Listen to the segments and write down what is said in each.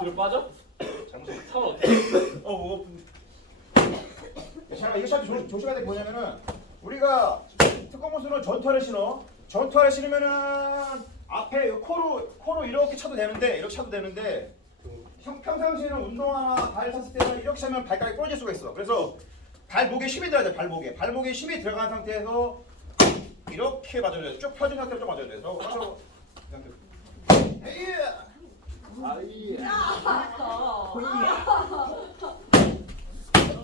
뒤로 빠져? 잘못했어. 차원 어떻게? 어, 뭐 잠깐 이거 참 조, 조심해야 될 게 뭐냐면은 우리가 특공무수는 전투화를 신어. 전투화를 신으면은 앞에 요 코로 코로 이렇게 차도 되는데 이렇게 차도 되는데 형, 평상시에는 운동화나 발 탔을 때는 이렇게 차면 발가락이 부러질 수가 있어. 그래서 발목에 힘이 들어야 돼. 발목에 발목에 힘이 들어간 상태에서 이렇게 맞아줘야 돼. 쭉 펴진 상태로 쭉 맞아야 돼. 그래서 이렇게. 에이야!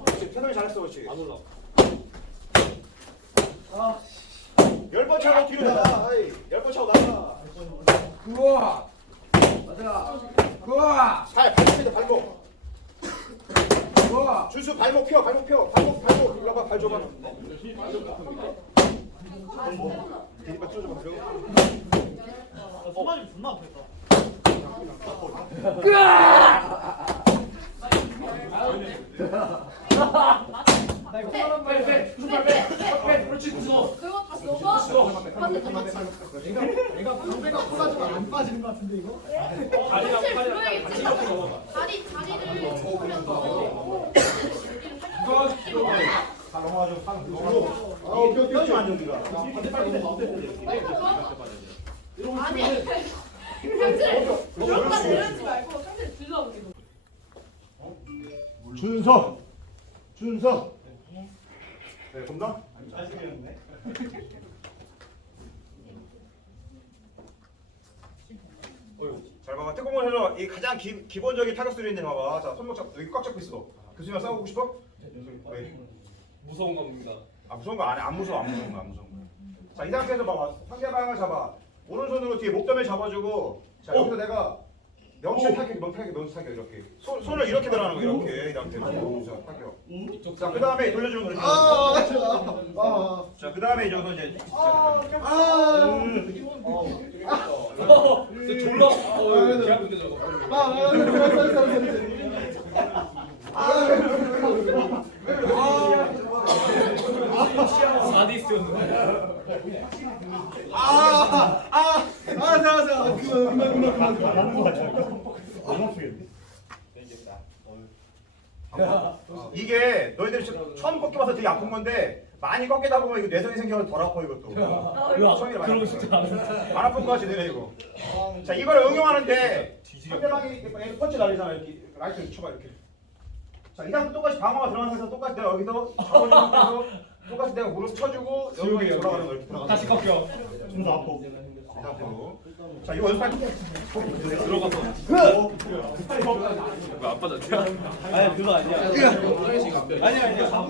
그렇지. 태동이 잘했어, 그렇지. 안 올라. 열번 차고 뒤로 나가. 열번 차고 나가. 우와. 맞아. 우와. 발, 발목이다, 발목. 우와. 준수 발목 펴, 발목 펴, 발목, 발목. 와봐, 발 줘봐. 뚫어줘봐. 그리고 소만이 존나 아프겠다. 나 이거 사람 빨리 빼. 구발 빼. 빼. 그렇지 구서. 그거? 반대 똑같이. 내가 내가 방배가 커가지고 안 빠지는 것 같은데 이거? 다리랑 사실 팔이랑. 같이 이렇게 넘어가. 다리 다리를 접으면서 다 넘어가죠. 다 넘어 가죠. 아, 오케이, 오케이. 좀 안정기가. 아니 상체를 그런가 내려지 말고 상체를 들러보게 준서. 준서. 네, 검다. 잘생겼네. 잘 봐봐. 특공을 해서 이 가장 기, 기본적인 타격 수리 있는 거 봐봐. 자, 손목 잡 여기 꽉 잡고 있어. 교수님랑 싸우고 싶어? 왜? 무서운 겁니다. 아 무서운 거 아니 안 무서워 안 무서운 거안 무서운 거. 자이 상태에서 봐봐. 상대방을 잡아. 오른손으로 뒤에 목덜미 잡아주고. 자 여기서 내가 명치 타격, 명타격, 명치 타격 이렇게. 손 손을 이렇게 들어가는 거 이렇게 이 상태에서. 자 타격. 이쪽 자, 그 다음에 돌려주는 거지. 아. 자, 그 다음에 이제 이제. 어, 진짜 졸라. 어, 대학교 저거. 사디스였는데. 이게 너희들이 좀 처음 꺾여봐서 되게 아픈 건데 많이 꺾이다 보면 이거 뇌성이 생겨서 덜 아파 이것도. 처음이라 많이 거 아픈 진짜 거야. 안 아픈 거 같이 되네 이거. 자, 이걸 응용하는데 상대방이 이렇게 펀치 날리잖아 이렇게 라이트 쳐봐 이렇게. 자, 이 다음 똑같이 방어가 들어가는 상태에서 똑같이 내가 여기서 상태에서 똑같이 내가 무릎 쳐주고 여기 돌아가는 거 이렇게 들어가. 다시 꺾여. 좀더. 이 상태로. 자, 이거 연습할 때. 들어가서. 왜안 빠졌지? 아니 그거 아니야. 아니야 아니야.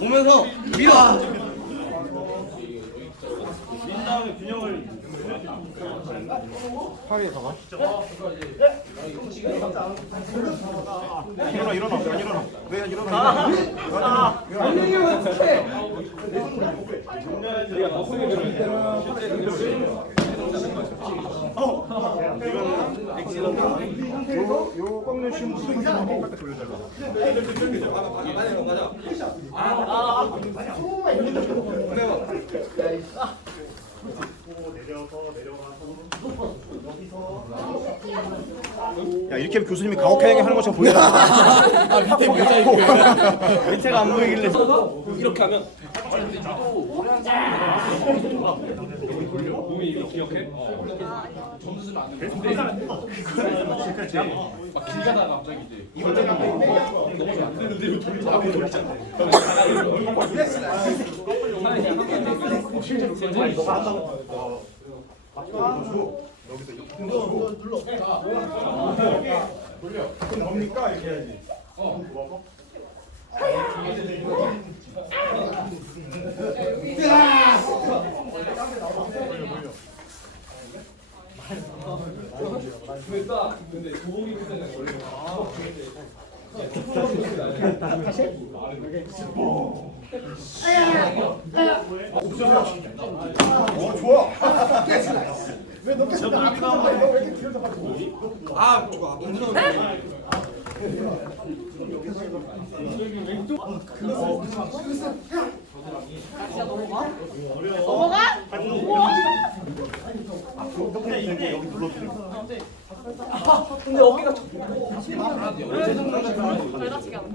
오면서 밀어. 민 다음에 균형을 일어나 일어나 안 일어나. 왜 안 일어나? 일어나 안녕히 어떡해. 들어야 요, 요 꺾는 심 무슨 돌려달라 이렇게 교수님이 가혹하게 하는 것처럼 보이잖아 아 밑에 모자이크. 밑에가 안 보이길래. 이렇게 하면 몸이 이거 기억해? 점수는 안 돼. 근데 막 길 가다가 갑자기 이제 이거 때문에 너무 안 되는데 이거 돌리자. 앞에 돌리잖아. 실제로 그런 거 그럼 뭡니까? 이렇게 해야지. 그랬다. 근데 도복이 그때는 원래 어 좋아 왜 높게 잡아? 앞에 잡아. 이거 왜 이렇게 뒤로 잡아? 아 좋아. 넘어가? 이렇게 여기 눌러주세요. 근데 어깨가 잘 다치게 하는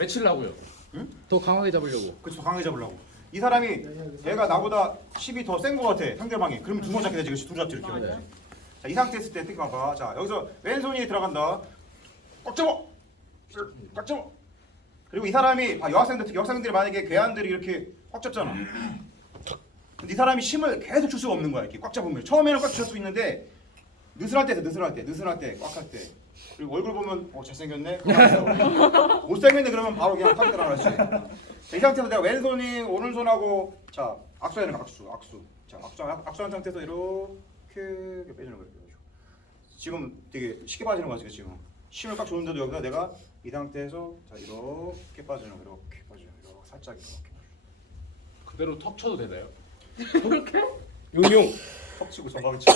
맺히려고요. 더 강하게 잡으려고. 그쵸, 강하게 잡으려고. 이 사람이 얘가 나보다 10이 더 센 거 같아, 상대방이. 그러면 두번 잡게 되지, 그렇지? 둘 잡지 이렇게. 자, 이 상태 있을 때 어떻게 봐봐. 자, 여기서 왼손이 들어간다. 꽉 잡아! 꽉 잡아! 그리고 이 사람이 봐, 여학생들, 특히 여학생들이 만약에 괴한들이 이렇게 꽉 잡잖아. 근데 이 사람이 힘을 계속 줄 수가 없는 거야. 이렇게 꽉 잡으면 처음에는 꽉 줄 수 있는데 느슨할 때에서 느슨할 때, 느슨할 때, 꽉 할 때. 그리고 얼굴 보면 어 잘생겼네. 그냥 못생겼네 그러면 바로 그냥 카드 들어가지. 자, 이 상태에서 내가 왼손이 오른손하고 자거 악수, 악수. 자 악수, 악수한 상태에서 이렇게, 이렇게 빼주는 거예요. 이렇게. 지금 되게 쉽게 빠지는 거지 지금. 힘을 꽉 주는데도 여기다 내가 이 상태에서 자 이렇게 빠지는 거, 이렇게 빠지는 거, 이렇게 살짝 이렇게. 그대로 턱 쳐도 되나요? 용용. 턱 치고 전방을 치고.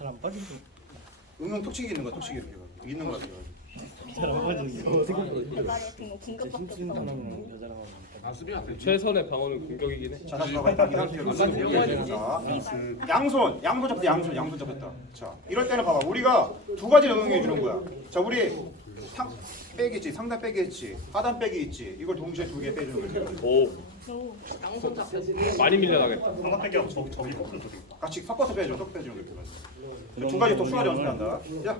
잘안 빠지는 응용 턱치기 있는 거야, 이렇게. 해가지고. 있는 거. 아 돼. 최선의 방어는 공격이긴 해. 자 다시 봐봐 일단 이 상태로 자 양손 양손 잡다 양손 양손 잡았다 자 이럴 때는 봐봐 우리가 두 가지 응용해 주는 거야 자 우리 상 빼기 있지 상단 빼기 있지 하단 빼기 있지 이걸 동시에 두 개 빼주는 거야 오. 양손 잡혀지. 많이 밀려나겠다. 상단 빼기하고 저기 저기 같이 섞어서 빼줘 섞어 빼주는 거야 두 가지 또 추가 연습한다 자